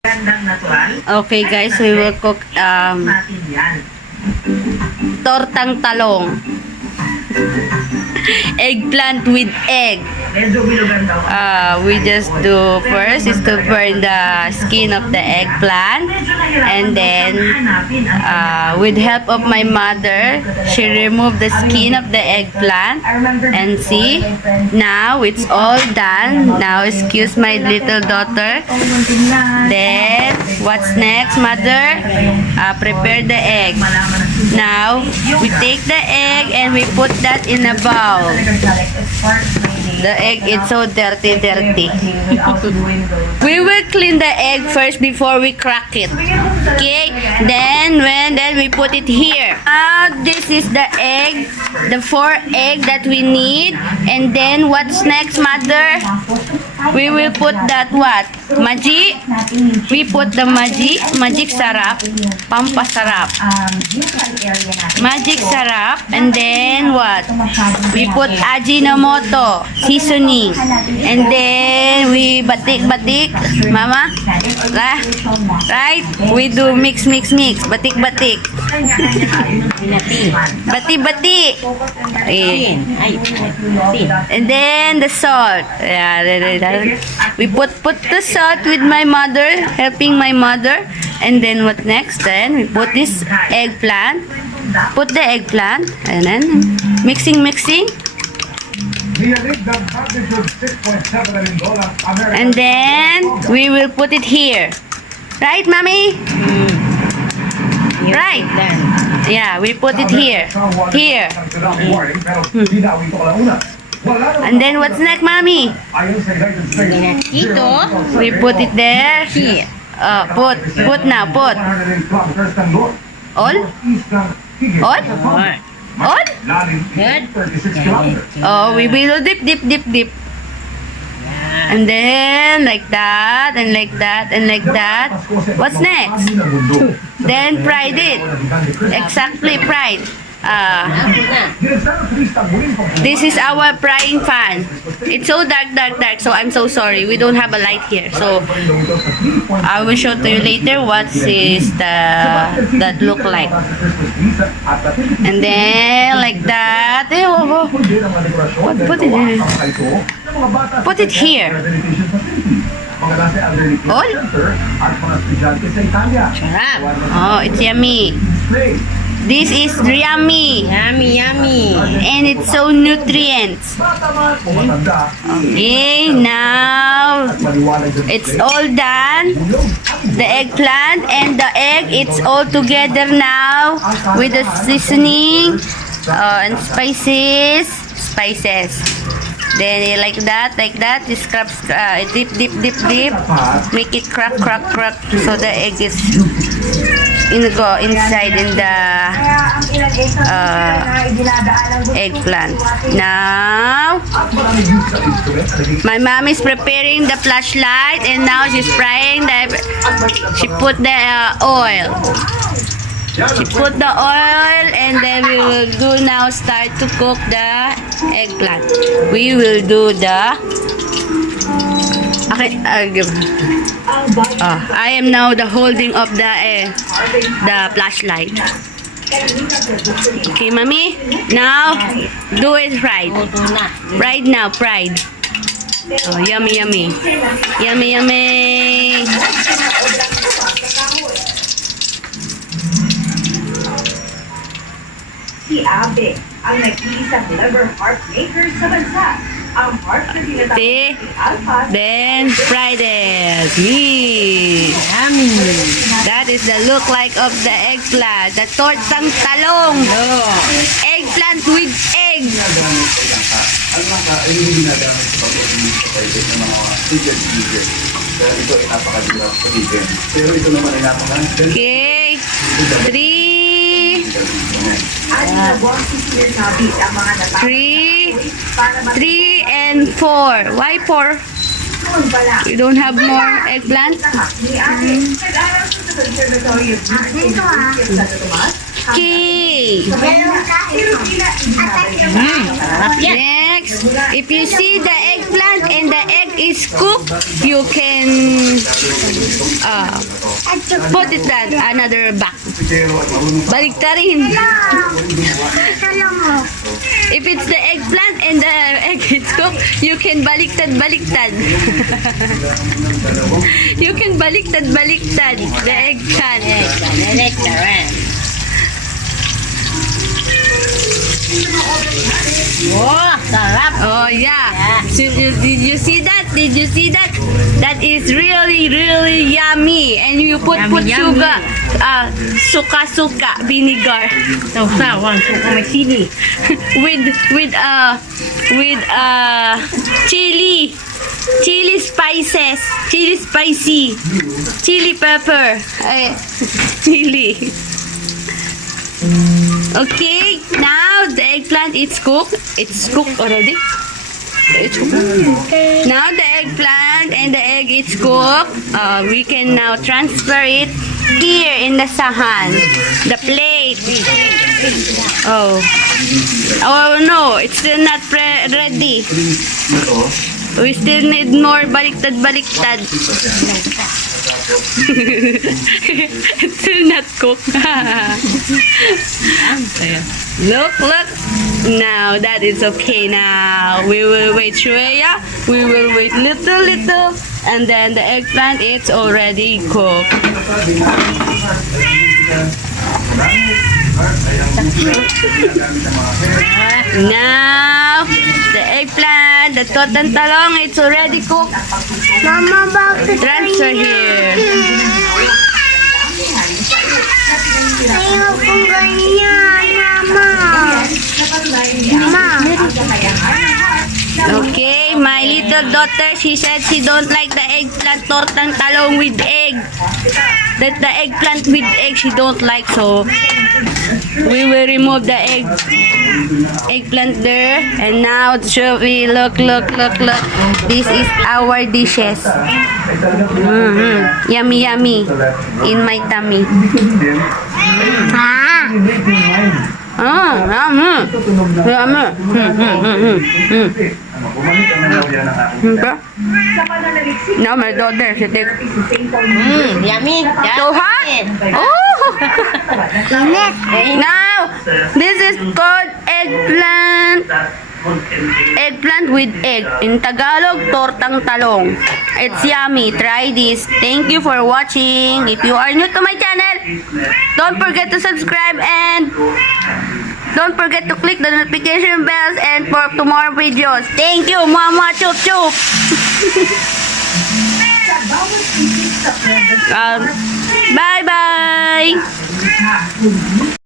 Okay guys, we will cook tortang talong. Eggplant with egg. We just do first is to burn the skin of the eggplant, and then with help of my mother, she removed the skin of the eggplant, and see, now it's all done. Now excuse my little daughter. Then what's next, mother? Prepare the egg. Now we take the egg and we put that in a bowl. The egg is so dirty. We will clean the egg first before we crack it. Okay? Then we put it here. Now this is the egg, the 4 egg that we need. And then what's next, mother? We will put that what? Magic. We put the magic sarap, pampasarap. Magic sarap, and then what? We put ajinomoto, seasoning, and then we batik, mama, right? We do mix, batik. Bati. And then the salt. We put the salt with my mother, helping my mother. And then what next? Then we put this eggplant. Put the eggplant and then mixing. And then we will put it here. Right, mommy? Right. Yeah, we put it here. And then what's next, mommy? We put it there. Here. Put now. All? Good. Oh, we will dip. And then like that, and like that. What's next? Then fried it. Exactly, fried. This is our frying pan. It's so dark, so I'm so sorry. We don't have a light here. So I will show to you later what is that look like. And then like that. Put it here. All? Oh, it's yummy. This is yummy. And it's so nutrients. Okay, now it's all done. The eggplant and the egg, it's all together now with the seasoning and spices. Then like that, this dip. Make it crack, so the egg is inside in the eggplant. Now my mom is preparing the flashlight, and now she's frying she put the oil. She put the oil, and then we will start to cook the eggplant. We will do the I am now the holding of the flashlight. Okay, mommy. Now do it fried. Fried now, fried. Oh, yummy. Si Abe, ang nag-iisang liver heart maker sa bansa. Ang heart na tinatawag then fried it. Yummy. That is the look like of the eggplant. The tortang talong. Eggplant with egg. Okay. 3 and 4. Why 4? You don't have more eggplant? Okay. Next, if you see the eggplant and the egg is cooked, you can put it that another back. Baliktarin. If it's the eggplant and the egg is cooked, you can baliktad. You can baliktad the eggplant. Oh, sarap. Oh yeah. Did you see that? Did you see that? That is really yummy. And you put Yummy. sugar, suka vinegar Sausawan. Suka may sili. with chili spices, chili spicy, chili pepper, chili. Okay, now the eggplant is cooked. It's cooked already. It's cooked. Now the eggplant and the egg is cooked. We can now transfer it here in the sahan, the plate. Oh no, it's still not ready. We still need more baliktad. It's still not cooked. Look. Now that is okay now. We will wait, Shreya. We will wait little. And then the eggplant is already cooked. Now, the eggplant, the totan talong, it's already cooked. Mama, bakit Transfer here. ayaw kong ganyan, Mama? Okay, my little daughter, she said she don't like the eggplant tortang talong with egg. That the eggplant with egg she don't like, so we will remove the eggplant there. And now we look. This is our dishes. Yummy in my tummy. Yummy. Now my daughter, she take Yummy. so hot. Oh! Now, this is called eggplant. Eggplant with egg. In Tagalog, tortang talong. It's yummy. Try this. Thank you for watching. If you are new to my channel, don't forget to subscribe and don't forget to click the notification bells and for tomorrow videos. Thank you, Mama. Chup. Bye-bye.